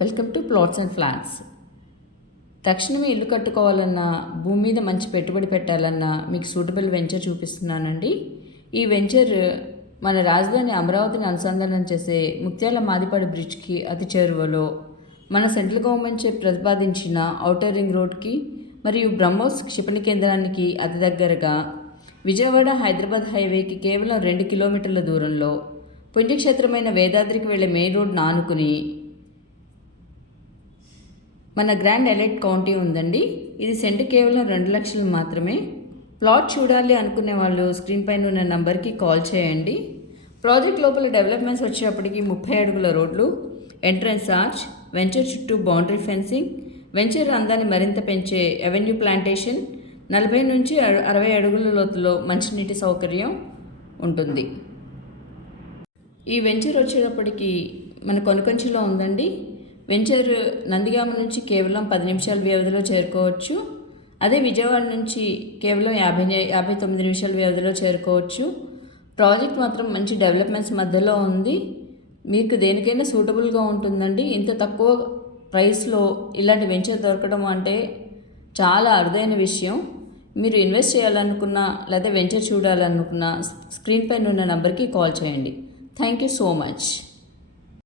Welcome to plots and flats. తక్షణమే ఇల్లు కట్టుకోవాలన్నా, భూమి మీద మంచి పెట్టుబడి పెట్టాలన్నా మీకు సూటబుల్ వెంచర్ చూపిస్తున్నానండి. ఈ వెంచర్ మన రాజధాని అమరావతిని అనుసంధానం చేసే ముత్యాల మాదిపాడు బ్రిడ్జ్కి అతి చేరువలో, మన సెంట్రల్ గవర్నమెంట్ చే ప్రతిపాదించిన ఔటర్ రింగ్ రోడ్కి మరియు బ్రహ్మోస్ క్షిపణి కేంద్రానికి అతి దగ్గరగా, విజయవాడ హైదరాబాద్ హైవేకి కేవలం 2 కిలోమీటర్ల దూరంలో, పుణ్యక్షేత్రమైన వేదాద్రికి వెళ్లే మెయిన్ రోడ్ ఆనుకుని మన గ్రాండ్ ఎలైట్ కౌంటీ ఉందండి. ఇది సెంటు కేవలం 2 లక్షలు మాత్రమే. ప్లాట్ చూడాలి అనుకునే వాళ్ళు స్క్రీన్ పైన ఉన్న నంబర్కి కాల్ చేయండి. ప్రాజెక్ట్ లోపల డెవలప్మెంట్స్ వచ్చేటప్పటికి 30 అడుగుల రోడ్లు, ఎంట్రన్స్ ఆర్చ్, వెంచర్ చుట్టూ బౌండరీ ఫెన్సింగ్, వెంచర్ అందాన్ని మరింత పెంచే అవెన్యూ ప్లాంటేషన్, 40 నుంచి 60 అడుగుల లోతులో మంచినీటి సౌకర్యం ఉంటుంది. ఈ వెంచర్ వచ్చేటప్పటికి మన కొనకొంచిలో ఉందండి. వెంచర్ నందిగామ నుంచి కేవలం 10 నిమిషాల వ్యవధిలో చేరుకోవచ్చు. అదే విజయవాడ నుంచి కేవలం 59 నిమిషాల వ్యవధిలో చేరుకోవచ్చు. ప్రాజెక్ట్ మాత్రం మంచి డెవలప్మెంట్స్ మధ్యలో ఉంది. మీకు దేనికైనా సూటబుల్గా ఉంటుందండి. ఇంత తక్కువ ప్రైస్లో ఇలాంటి వెంచర్ దొరకడం అంటే చాలా అరుదైన విషయం. మీరు ఇన్వెస్ట్ చేయాలనుకున్నా లేదా వెంచర్ చూడాలనుకున్నా స్క్రీన్ పైన ఉన్న నెంబర్కి కాల్ చేయండి. Thank you so much.